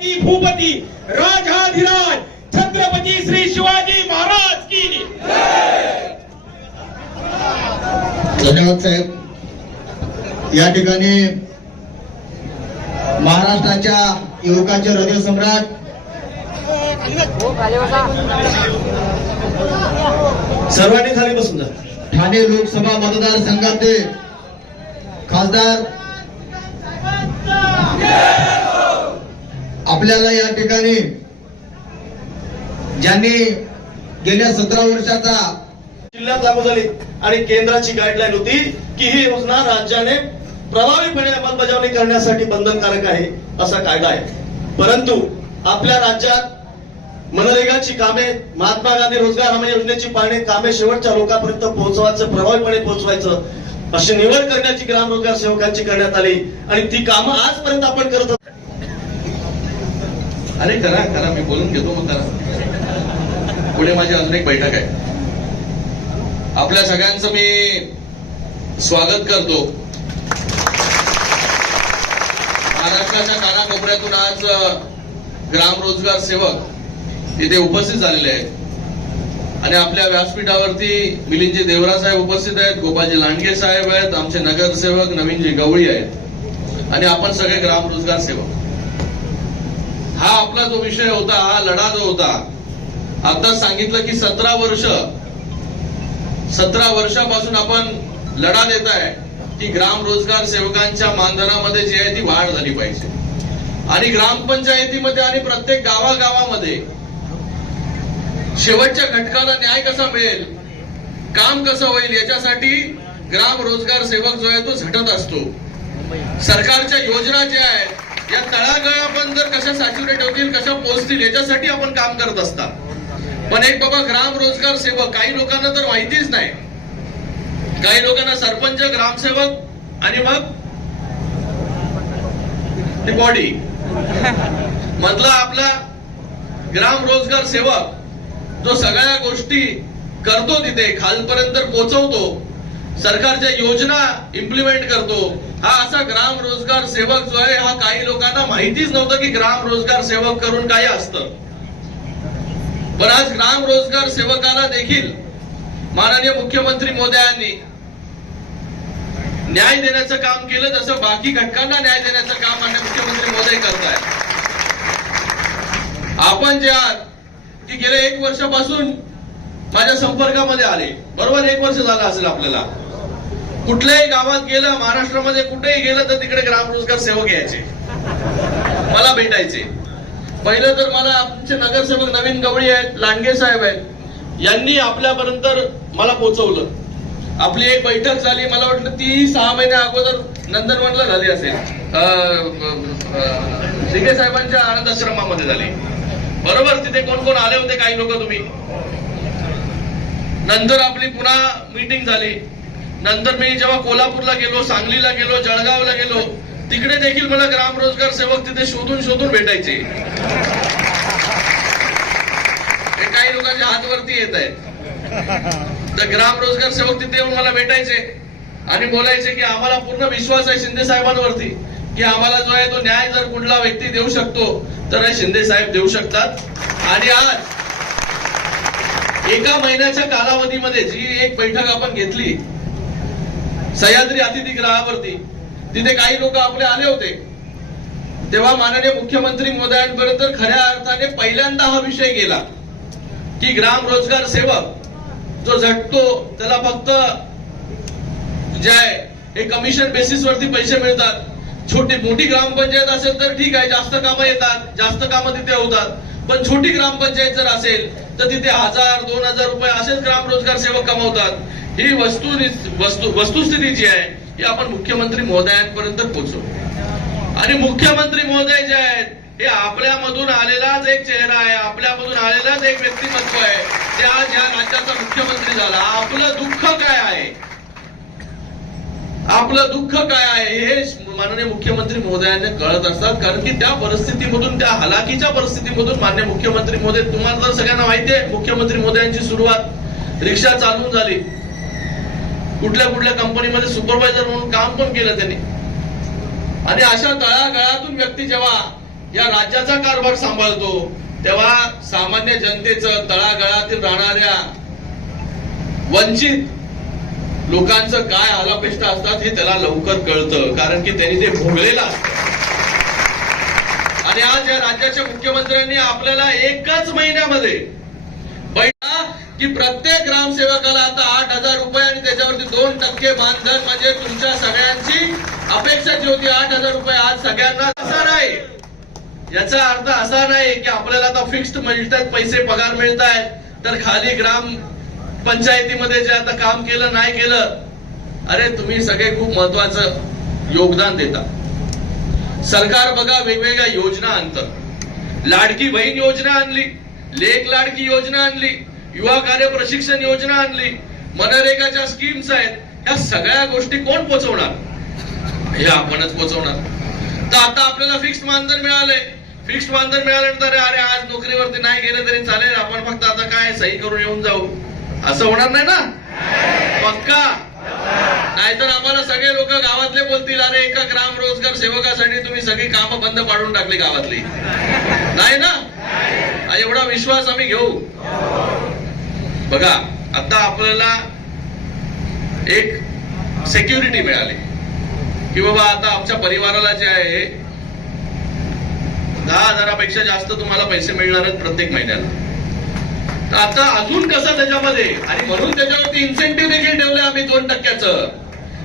भूपती राजाधिराज छत्रपती श्री शिवाजी महाराज की धन्यवाद साहेब. या ठिकाणी महाराष्ट्राच्या युवकाचे हृदय सम्राट सर्वांनी खाली बसून जा. ठाणे लोकसभा मतदारसंघाचे खासदार आपल्याला या ठिकाणी ज्यांनी गेल्या 17 वर्षाचा जिल्ह्यात लागू झाली आणि केंद्राची गाईडलाईन होती की ही योजना राज्याने प्रभावीपणे अंमलबजावणी करण्यासाठी बंधनकारक आहे असा कायदा आहे. परंतु आपल्या राज्यात मनरेगाची कामे, महात्मा गांधी रोजगार हमी योजनेची कामे शेवटच्या लोकांपर्यंत पोहोचवायचं, प्रभावीपणे पोहोचवायचं अशी निवड करण्याची ग्राम रोजगार सेवकांची करण्यात आली आणि ती कामं आजपर्यंत आपण करत. अरे करा करा, मी बोलून घेतो मग करा. पुढे माझी अजून एक बैठक आहे. आपल्या सगळ्यांचं मी स्वागत करतो. महाराष्ट्राच्या कानाकोपऱ्यातून आज ग्राम रोजगार सेवक इथे उपस्थित झालेले आहेत आणि आपल्या व्यासपीठावरती मिलिंदजी देवरा साहेब उपस्थित आहेत, गोपालजी लांडगे साहेब आहेत, आमचे नगरसेवक नवीनजी गवळी आहेत आणि आपण सगळे ग्राम रोजगार सेवक. हा आपला जो विषय होता, हा लढा जो होता, आता सांगितलं की 17 वर्षापासून आपण लढा देत आहे की ग्राम रोजगार सेवकांच्या मानधनामध्ये जी आहे ती वाढ झाली पाहिजे आणि ग्रामपंचायतीमध्ये आणि प्रत्येक गावागावामध्ये शेवटच्या घटकाला न्याय कसा मिळेल, काम कसं होईल, याच्यासाठी ग्राम रोजगार सेवक जो आहे तो झटत असतो. सरकारच्या योजना ज्या आहेत या तळागाळापर्यंत जर कशा सॅच्युरेट होतील, कशा पोहोचतील, याच्यासाठी आपण काम करत असतात. पण एक बाबा ग्राम रोजगार सेवक काही लोकांना तर माहितीच नाही. काही लोकांना सरपंच, ग्रामसेवक आणि मग ती बॉडी मधला आपला ग्राम रोजगार सेवक जो सगळ्या गोष्टी करतो, तिथे खालपर्यंत पोहोचवतो, सरकारच्या योजना इम्प्लिमेंट करतो, हा असा ग्राम रोजगार सेवक जो आहे हा काही लोकांना माहितीच नव्हतं की ग्राम रोजगार सेवक करून काय असतं. पण आज ग्राम रोजगार सेवकाला देखील माननीय मुख्यमंत्री महोदयांनी न्याय देण्याचं काम केलं, जसं बाकी घटकांना न्याय देण्याचं काम माननीय मुख्यमंत्री महोदय करतायत. आपण जे आहात की गेल्या 1 वर्षापासून माझ्या संपर्कामध्ये आले, बरोबर 1 वर्ष झालं असेल आपल्याला. कुठल्याही गावात गेलं, महाराष्ट्रामध्ये कुठेही गेलं तर तिकडे ग्राम रोजगार सेवक यायचे, मला भेटायचे. पहिलं तर मला आमचे नगरसेवक नवीन गवळी आहेत, लांडगे साहेब आहेत, यांनी आपल्यापर्यंत मला पोहोचवलं. आपली एक बैठक झाली, मला वाटलं ती 6 महिन्या अगोदर नंदनवनला झाली असेल, दिघे साहेबांच्या आनंद आश्रमामध्ये झाली, बरोबर. तिथे कोण कोण आले होते, काही लोक तुम्ही. नंतर आपली पुन्हा मीटिंग झाली. नंतर मी जेव्हा कोल्हापूरला गेलो, सांगलीला गेलो, जळगावला गेलो, तिकडे देखील मला ग्राम रोजगार सेवक तिथे शोधून शोधून भेटायचे. काही लोकांच्या हातवरती येत आहेत. तर ग्राम रोजगार सेवक तिथे येऊन मला भेटायचे आणि बोलायचे की आम्हाला पूर्ण विश्वास आहे शिंदे साहेबांवरती की आम्हाला जो आहे तो न्याय जर कुठला व्यक्ती देऊ शकतो तर हे शिंदे साहेब देऊ शकतात. आणि आज 1 महिन्याच्या कालावधीमध्ये जी एक बैठक आपण घेतली सह्याद्री अतिथीगृहावरती, तिथे काही लोक आपले आले होते, तेव्हा माननीय मुख्यमंत्री महोदयांपर्यंत खऱ्या अर्थाने पहिल्यांदा हा विषय गेला की ग्राम रोजगार सेवक जो झटतो त्याला फक्त जे आहे हे कमिशन बेसिस वरती पैसे मिळतात. छोटी मोठी ग्रामपंचायत असेल तर ठीक आहे, जास्त कामं येतात, जास्त कामं तिथे होतात. पण छोटी ग्रामपंचायत जर असेल तर तिथे 1000-2000 रुपये असेच ग्राम रोजगार सेवक कमवतात. ही वस्तुस्थिती जी आहे ही आपण मुख्यमंत्री महोदयांपर्यंत पोहोचवू. आणि मुख्यमंत्री महोदय जे आहेत हे आपल्यामधून आलेलाच एक चेहरा आहे, आपल्यामधून आलेलाच एक व्यक्तिमत्व आहे, ते आज या राज्याचा मुख्यमंत्री झाला. आपलं दुःख काय आहे, आपलं दुःख काय आहे हे माननीय मुख्यमंत्री महोदयांना कळत असतात. कारण की त्या परिस्थितीमधून, त्या हलाखीच्या परिस्थितीमधून माननीय मुख्यमंत्री महोदय, तुम्हाला तर सगळ्यांना माहिती आहे मुख्यमंत्री महोदयांची सुरुवात रिक्षा चालवून झाली, कुठल्या कुठल्या कंपनीमध्ये सुपरवायझर म्हणून काम पण केलं त्यांनी. आणि अशा तळागाळातून व्यक्ती जेव्हा या राज्याचा कारभार सांभाळतो तेव्हा सामान्य जनतेचं तळागाळातील राहणाऱ्या वंचित लोकांचं काय हालापेष्टा असतात हे त्याला लवकर कळतं, कारण की त्यांनी ते भोगलेलं असतं. आणि आज या राज्याच्या मुख्यमंत्र्यांनी आपल्याला एकच महिन्यामध्ये बघा की प्रत्येक ग्रामसेवकाला आता 8,000 रुपये आणि त्याच्यावरती 2% मानधन, म्हणजे तुमच्या सगळ्यांची अपेक्षा जी होती 8,000 रुपये आज सगळ्यांना. असा नाही, याचा अर्थ असा नाही की आपल्याला आता फिक्स्ड मिळतात पैसे, पगार मिळतायत, तर खाली ग्राम पंचायतीमध्ये जे आता काम केलं नाही केलं, अरे तुम्ही सगळे खूप महत्वाचं योगदान देता. सरकार बघा वेगवेगळ्या योजना आणतं. लाडकी बहीण योजना आणली, लेक लाडकी योजना आणली, युवा कार्य प्रशिक्षण योजना आणली, मनरेगाच्या स्कीम्स आहेत. ह्या सगळ्या गोष्टी कोण पोहोचवणार? हे आपणच पोहोचवणार. तर आता आपल्याला फिक्स्ड मानधन मिळालंय. फिक्स्ड मानधन मिळाल्यानंतर अरे आज नोकरीवरती नाही गेलं तरी चालेल, आपण फक्त आता काय सही करून येऊन जाऊ, असं होणार नाही ना? पक्का? नाहीतर आम्हाला सगळे लोक गावातले बोलतील अरे एका ग्राम रोजगार सेवकासाठी तुम्ही सगळी कामं बंद पाडून टाकली गावातली. नाही ना? एवढा विश्वास आम्ही घेऊ. बघा आता आपल्याला एक सिक्युरिटी मिळाली की बाबा आता आमच्या परिवाराला जे आहे 10,000पेक्षा जास्त तुम्हाला पैसे मिळणार आहेत प्रत्येक महिन्याला. तर आता अजून कसं त्याच्यामध्ये, आणि म्हणून त्याच्यावरती इन्सेंटिव्ह देखील ठेवले आम्ही 2%चं,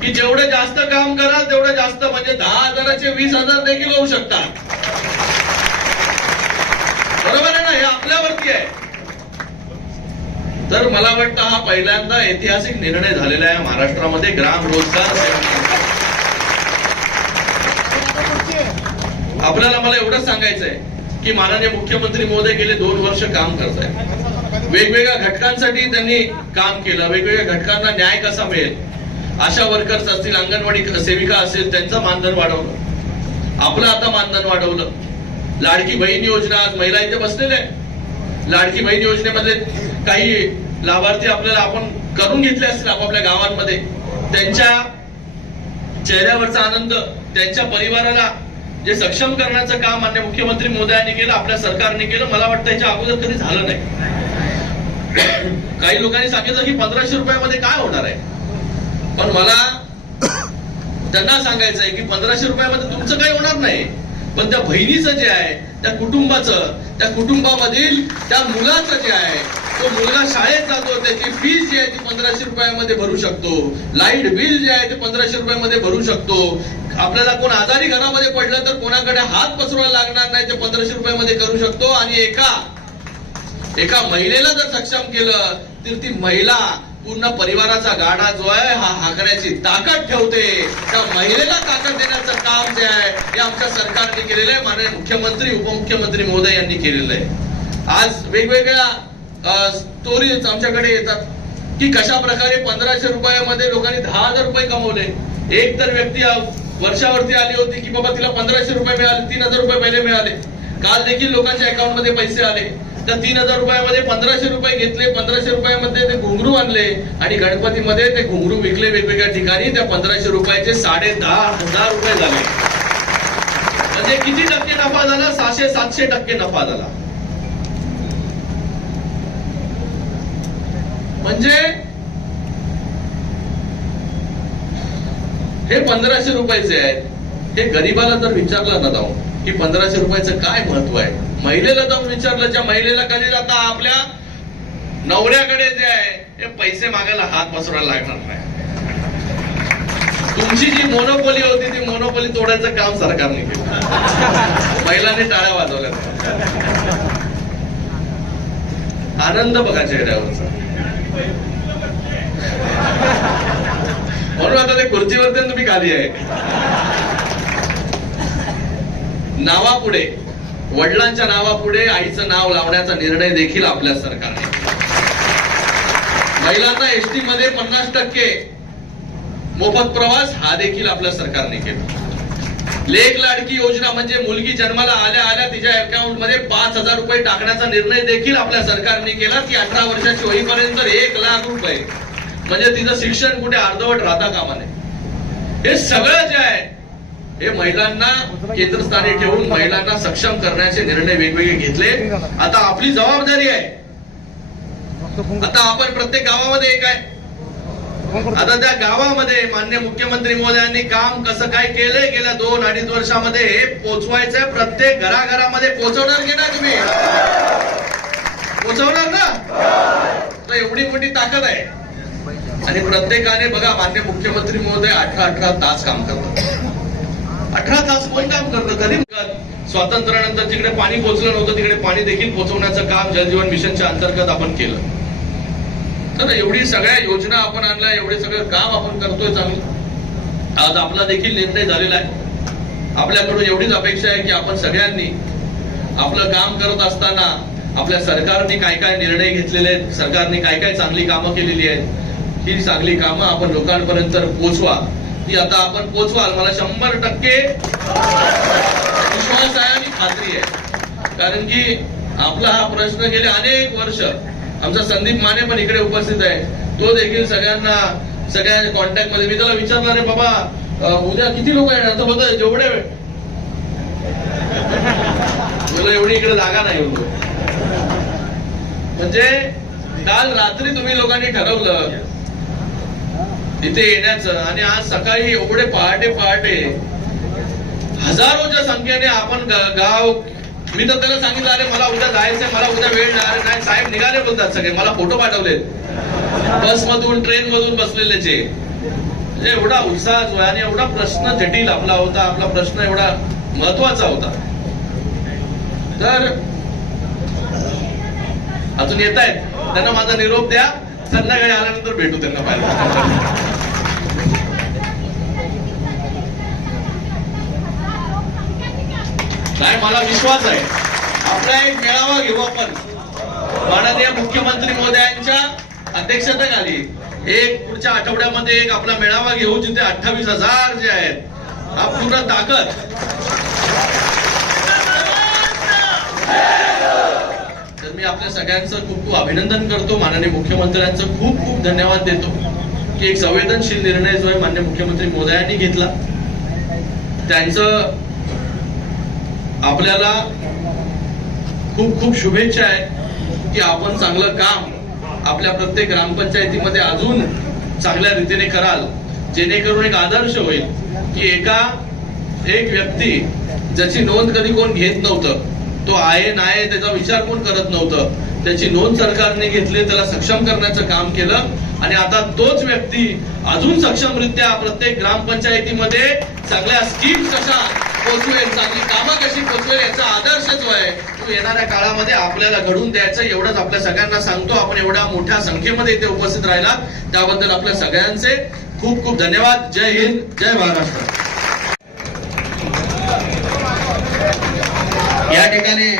की जेवढं जास्त काम कराल तेवढं जास्त, म्हणजे 10,000चे 20,000 देखील होऊ शकतात. बरोबर आहे ना? हे आपल्यावरती आहे. तर मला वाटतं हा पहिल्यांदा ऐतिहासिक निर्णय झालेला आहे महाराष्ट्रामध्ये ग्राम रोजगार. आपल्याला मला एवढंच सांगायचंय की माननीय मुख्यमंत्री महोदय गेले 2 वर्ष काम करत आहेत. वेगवेगळ्या घटकांसाठी त्यांनी काम केलं. वेगवेगळ्या घटकांना न्याय कसा मिळेल, आशा वर्कर्स असतील, अंगणवाडी सेविका असेल, त्यांचं मानधन वाढवलं. आपलं आता मानधन वाढवलं. लाडकी बहीण योजना, आज महिला इथे बसलेल्या आहे. लाडकी बहीण योजनेमध्ये काही लाभार्थी आपल्याला आपण करून घेतले असतील आपापल्या गावांमध्ये. त्यांच्या चेहऱ्यावरचा आनंद, त्यांच्या परिवाराला जे सक्षम करण्याचं काम माननीय मुख्यमंत्री महोदयांनी केलं, आपल्या सरकारने केलं. मला वाटतं याच्या अगोदर कधी झालं नाही. काही लोकांनी सांगितलं की 1,500 रुपयामध्ये काय होणार आहे, पण मला त्यांना सांगायचं आहे की 1,500 रुपयामध्ये तुमचं काही होणार नाही, पण त्या बहिणीचं जे आहे, त्या कुटुंबाचं, त्या कुटुंबामधील त्या मुलाचं जे आहे, तो मुलगा शाळेत जातो, त्याची फीस जी आहे ती 1,500 रुपयामध्ये भरू शकतो. लाईट बिल जे आहे ते 1,500 रुपयामध्ये भरू शकतो. आपल्याला कोण आजारी घरामध्ये पडलं तर कोणाकडे हात पसरवायला लागणार नाही, ते 1,500 रुपयामध्ये करू शकतो. आणि एका महिलेला जर सक्षम केलं तर ती महिला पूर्ण परिवाराचा गाडा जो आहे हा हाकण्याची ताकद ठेवते. त्या महिलेला ताकद देण्याचं काम जे आहे हे आमच्या सरकारने केलेलं आहे. माननीय मुख्यमंत्री, उपमुख्यमंत्री महोदय यांनी केलेलं आहे. आज वेगवेगळ्या स्टोरीज आमच्याकडे येतात की कशा प्रकारे 1,500 रुपयामध्ये लोकांनी 10,000 रुपये कमवले. एक तर व्यक्ती वर्षावरती आली होती की बाबा तिला 1,500 रुपये मिळाले, 3,000 रुपये पहिले मिळाले. काल देखील लोकांच्या अकाउंटमध्ये पैसे आले. तर 3,000 रुपयामध्ये 1,500 रुपये घेतले, 1,500 रुपयामध्ये ते घुंगरू आणले आणि गणपतीमध्ये ते घुंगरू विकले वेगवेगळ्या ठिकाणी. त्या 1,500 रुपयाचे 10,500 रुपये झाले. म्हणजे किती टक्के नफा झाला? 600-700% नफा झाला. म्हणजे हे 1,500 रुपयाचे आहेत. हे गरीबाला जर विचारलं ना जाऊन की 1,500 रुपयाचं काय महत्व आहे, महिलेला जाऊन विचारलं, ज्या महिलेला कधी जाता आपल्या नवऱ्याकडे जे आहे हे पैसे मागायला हात पसरायला लागणार नाही. तुमची जी मोनोपोली होती ती मोनोपोली तोडायचं काम सरकारने केलं. महिलांनी टाळ्या वाजवल्या. आनंद बघा चेहऱ्यावरचा. म्हणून आता ते खुर्चीवरती तुम्ही खाली आहे. नावापुढे, वडिलांच्या नावापुढे आईचं नाव लावण्याचा निर्णय देखील आपल्या सरकारने. महिलांना एसटी मध्ये 50% मोफत प्रवास हा देखील आपल्या सरकारने केला. लेक लाडकी योजना म्हणजे मुलगी जन्माला आल्या आल्या तिच्या अकाउंट मध्ये 5,000 रुपये टाकण्याचा निर्णय देखील आपल्या सरकारने केला. ती 18 वर्षाची होईपर्यंत 1,00,000 रुपये, म्हणजे तिचं शिक्षण कुठे अर्धवट राहता कामा नये. हे सगळं जे आहे हे महिलांना केंद्रस्थानी ठेवून महिलांना सक्षम करण्याचे निर्णय वेगवेगळे घेतले. आता आपली जबाबदारी आहे. आता आपण प्रत्येक गावामध्ये एक आहे. आता त्या गावामध्ये माननीय मुख्यमंत्री महोदयांनी काम कसं काय केलंय गेल्या 2-2.5 वर्षामध्ये हे पोचवायचंय. प्रत्येक घराघरामध्ये पोहोचवणार की ना तुम्ही? पोहोचवणार ना? तर एवढी मोठी ताकद आहे. आणि प्रत्येकाने बघा, माननीय मुख्यमंत्री महोदय 18 तास काम करतात. 18 तास कोण काम करतं? कधी स्वातंत्र्यानंतर जिकडे पाणी पोहोचलं नव्हतं तिकडे पाणी देखील पोहोचवण्याचं काम जलजीवन मिशनच्या अंतर्गत आपण केलं. तर एवढी सगळ्या योजना आपण आणल्या, एवढे सगळं काम आपण करतोय चांगलं. आज आपला देखील निर्णय झालेला आहे. आपल्याकडून एवढीच अपेक्षा आहे की आपण सगळ्यांनी आपलं काम करत असताना आपल्या सरकारने काय काय निर्णय घेतलेले आहेत, सरकारने काय काय चांगली कामं केलेली आहेत, ही चांगली कामं आपण लोकांपर्यंत पोहोचवा. ही आता आपण पोहोचवाल मला 100% विश्वास आहे आणि खात्री आहे. कारण की आपला हा प्रश्न गेले अनेक वर्ष, आमचा संदीप माने पण इकडे उपस्थित आहे, तो देखील सगळ्या कॉन्टॅक्ट मध्ये. मी त्याला विचारणार आहे, बाबा उद्या किती लोक येणार? तर बोलतो जेवढे वेळ एवढी इकडे जागा नाही होतो. म्हणजे काल रात्री तुम्ही लोकांनी ठरवलं इथे येण्याचं आणि आज सकाळी एवढे पहाटे हजारोच्या संख्येने आपण गाव. मी तर त्याला सांगितलं, अरे मला उद्या जायचंय, मला उद्या वेळ नाही. साहेब निघाले बोलतात सगळे. मला फोटो पाठवलेत बसमधून, ट्रेन मधून बसलेल्याचे. म्हणजे एवढा उत्साह आणि एवढा प्रश्न जटिल आपला होता, आपला प्रश्न एवढा महत्वाचा होता. तर अजून येत आहेत, त्यांना माझा निरोप द्या. संध्याकाळी आल्यानंतर भेटू त्यांना पाहिजे. नाही, मला विश्वास आहे. आपला एक मेळावा घेऊ आपण माननीय मुख्यमंत्री महोदयांच्या अध्यक्षतेखाली. एक पुढच्या आठवड्यामध्ये एक आपला मेळावा घेऊ जिथे 28,000 जे आहेत, हा पूर्ण ताकद. तर मी आपल्या सगळ्यांचं खूप खूप अभिनंदन करतो. माननीय मुख्यमंत्र्यांचं खूप खूप धन्यवाद देतो की एक संवेदनशील निर्णय जो आहे माननीय मुख्यमंत्री महोदयांनी घेतला. त्यांचं आपल्याला खूप खूप शुभेच्छा आहे की आपण चांगलं काम आपल्या प्रत्येक ग्रामपंचायतीमध्ये अजून चांगल्या रीतीने कराल, जेणेकरून एक आदर्श होईल की एक व्यक्ती ज्याची नोंद कधी कोण घेत नव्हतं, तो आहे नाही त्याचा विचार कोण करत नव्हतं, त्याची नोंद सरकारने घेतली, त्याला सक्षम करण्याचं काम केलं. आणि आता तोच व्यक्ती अजून सक्षमरित्या प्रत्येक ग्रामपंचायतीमध्ये चांगल्या स्कीम्स कशा पोचवेल, चांगली कामं कशी पोचवेल, याचा आदर्श जो आहे तो येणाऱ्या काळामध्ये आपल्याला घडून द्यायचा. एवढंच आपल्या सगळ्यांना सांगतो. आपण एवढ्या मोठ्या संख्येमध्ये इथे उपस्थित राहिला त्याबद्दल आपल्या सगळ्यांचे खूप खूप धन्यवाद. जय हिंद, जय महाराष्ट्र. या ठिकाणी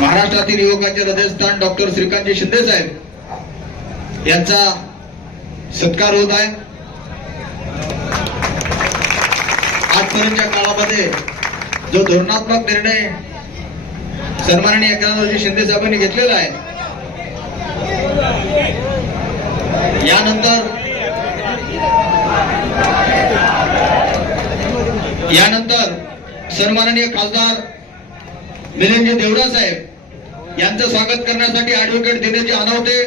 महाराष्ट्रातील युवकांचे हृदयस्थान डॉक्टर श्रीकांतजी शिंदे साहेब यांचा सत्कार होत आहे. आजपर्यंतच्या काळामध्ये जो धोरणात्मक निर्णय सन्माननीय एकनाथजी शिंदे साहेबांनी घेतलेला आहे, यानंतर सन्माननीय खासदार मिलिंदजी देवरा साहेब यांचं स्वागत करण्यासाठी ऍडव्होकेट दिनेशजी अनवते,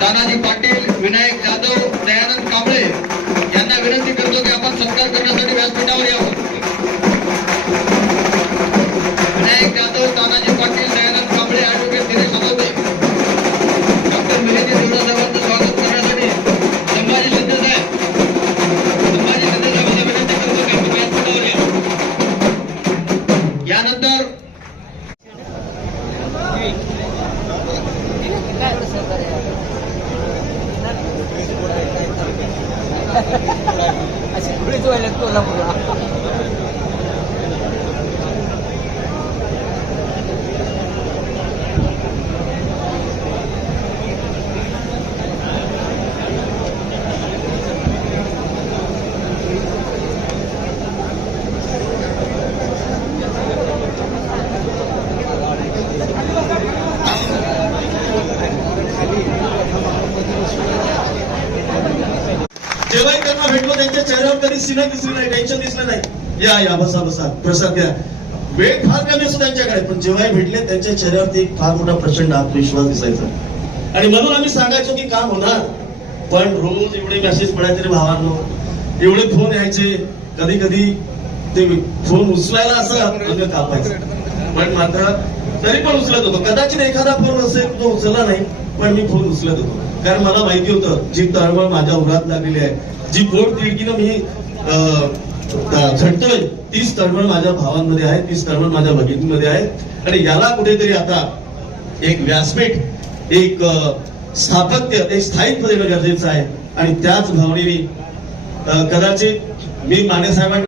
तानाजी पाटील, विनायक जाधव, दयानंद कांबळे यांना विनंती करतो की आपण सत्कार करण्यासाठी व्यासपीठावर यावं. विनायक जाधव, तानाजी पाटील, दयानंद कांबळे, ऍडव्होकेट दिनेश अनवते, डॉक्टर मिलिंदजी देवरा साहेबांचं स्वागत करण्यासाठी संभाजी शिंदे साहेबांना विनंती करतो की आपण व्यासपीठावर यावं. यानंतर अशी पुढे जोयला कोल्हापूरला चेहऱ्यावर कधी सिनक दिसली नाही, टेन्शन दिसलं नाही. या बसा बसा, प्रसाद घ्या. वेळ फार कमी असतो त्यांच्याकडे, पण जेव्हाही भेटले त्यांच्या चेहऱ्यावरती एक फार मोठा प्रचंड आत्मविश्वास दिसायचा. आणि म्हणून आम्ही सांगायचो की काम होणार, पण रोज एवढे मेसेज पडायचे रे भावांनो, एवढे फोन यायचे, कधी कधी ते फोन उचलायला असं अंग कापायचं, पण मात्र तरी पण उचलत होतो. कदाचित एखादा फोन असेल तो उचलला नाही, पण मी फोन उचलत होतो. कारण मला माहिती होतं जी तळमळ माझ्या उरात लागलेली आहे, जी पोट तिडकीनं मी झटतोय, तीच तळमळ माझ्या भावांमध्ये आहे, तीच तळमळ माझ्या भगिनीमध्ये आहे. आणि याला कुठेतरी आता एक व्यासपीठ, एक स्थापत्य, एक स्थायित्व देणं गरजेचं आहे. आणि त्याच भावनेने कदाचित मी माने साहेबांना